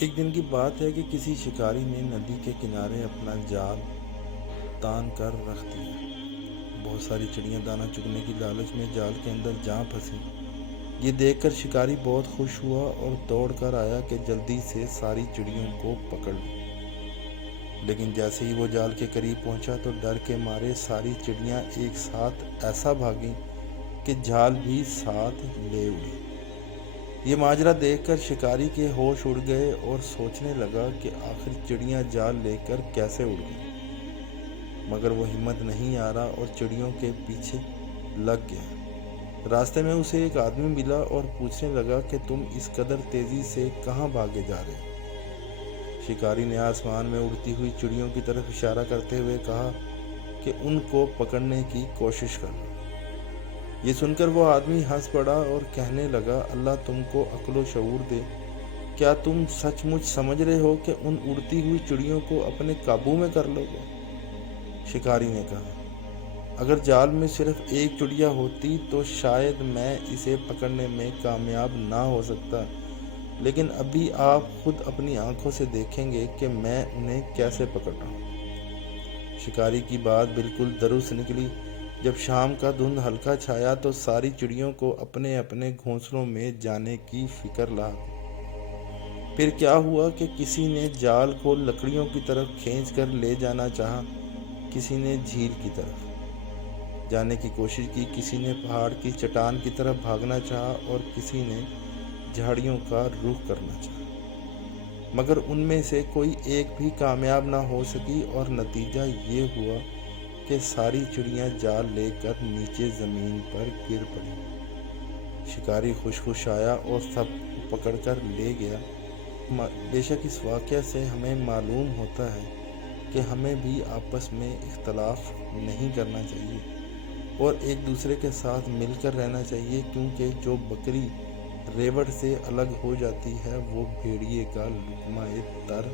ایک دن کی بات ہے کہ کسی شکاری نے ندی کے کنارے اپنا جال تان کر رکھ دیا۔ بہت ساری چڑیاں دانہ چگنے کی لالچ میں جال کے اندر جا پھنسی۔ یہ دیکھ کر شکاری بہت خوش ہوا اور دوڑ کر آیا کہ جلدی سے ساری چڑیوں کو پکڑ لوں۔ لیکن جیسے ہی وہ جال کے قریب پہنچا تو ڈر کے مارے ساری چڑیاں ایک ساتھ ایسا بھاگیں کہ جال بھی ساتھ لے اڑی۔ یہ ماجرا دیکھ کر شکاری کے ہوش اڑ گئے اور سوچنے لگا کہ آخر چڑیاں جال لے کر کیسے اڑ گئیں، مگر وہ ہمت نہیں آ رہا اور چڑیوں کے پیچھے لگ گیا۔ راستے میں اسے ایک آدمی ملا اور پوچھنے لگا کہ تم اس قدر تیزی سے کہاں بھاگے جا رہے ہو؟ شکاری نے آسمان میں اڑتی ہوئی چڑیوں کی طرف اشارہ کرتے ہوئے کہا کہ ان کو پکڑنے کی کوشش کرنا۔ یہ سن کر وہ آدمی ہنس پڑا اور کہنے لگا، اللہ تم کو عقل و شعور دے، کیا تم سچ مچ سمجھ رہے ہو کہ ان اڑتی ہوئی چڑیوں کو اپنے قابو میں کر لو گے؟ شکاری نے کہا، اگر جال میں صرف ایک چڑیا ہوتی تو شاید میں اسے پکڑنے میں کامیاب نہ ہو سکتا، لیکن ابھی آپ خود اپنی آنکھوں سے دیکھیں گے کہ میں انہیں کیسے پکڑ رہا ہوں۔ شکاری کی بات بالکل درست نکلی۔ جب شام کا دھند ہلکا چھایا تو ساری چڑیوں کو اپنے اپنے گھونسلوں میں جانے کی فکر لاحق۔ پھر کیا ہوا کہ کسی نے جال کو لکڑیوں کی طرف کھینچ کر لے جانا چاہا، کسی نے جھیل کی طرف جانے کی کوشش کی، کسی نے پہاڑ کی چٹان کی طرف بھاگنا چاہا اور کسی نے جھاڑیوں کا رخ کرنا چاہا، مگر ان میں سے کوئی ایک بھی کامیاب نہ ہو سکی اور نتیجہ یہ ہوا کہ ساری چڑیاں جال لے کر نیچے زمین پر گر پڑیں۔ شکاری خوش آیا اور سب کو پکڑ کر لے گیا۔ بے شک اس واقعہ سے ہمیں معلوم ہوتا ہے کہ ہمیں بھی آپس میں اختلاف نہیں کرنا چاہیے اور ایک دوسرے کے ساتھ مل کر رہنا چاہیے، کیونکہ جو بکری ریوڑ سے الگ ہو جاتی ہے وہ بھیڑیے کا لقمہ تر